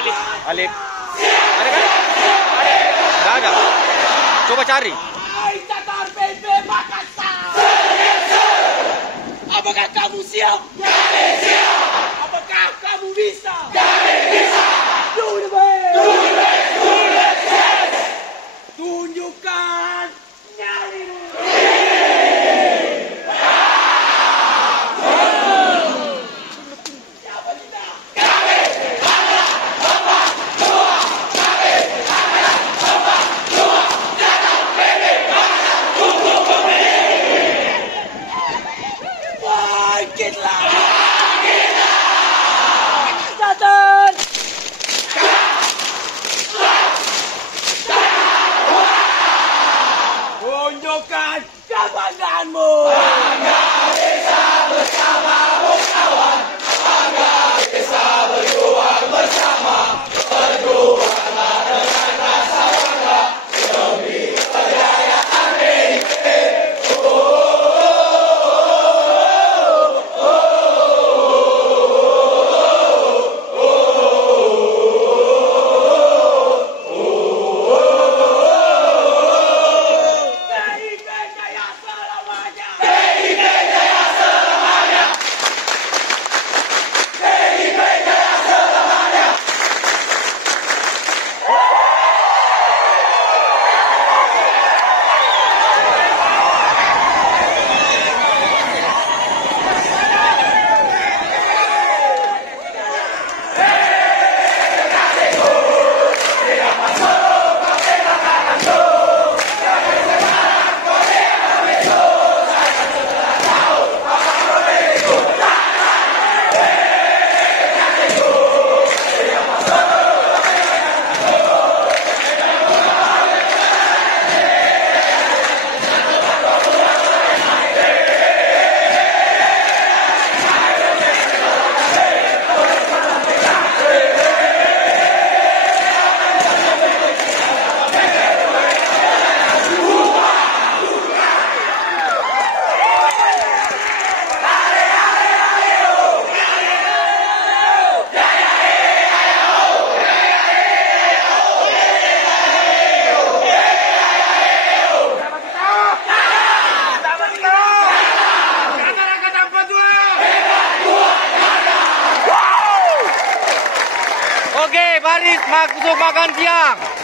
Alif. Ada kan? Nggak ada. Coba cari. Apakah kamu siap? Kami siap. Apakah kamu bisa? Kami bisa. Do the best. Do the best. Do the best. Tunjukkan nyali. Bangkitlah! Datang! Tunjukkan kebanggaanmu! Bangga bisa bersama kawan. Bangga bisa berjuang bersama. Berjuanglah dengan rasa bangga demi kejayaan PDIP. Oke, baris masuk makan siang.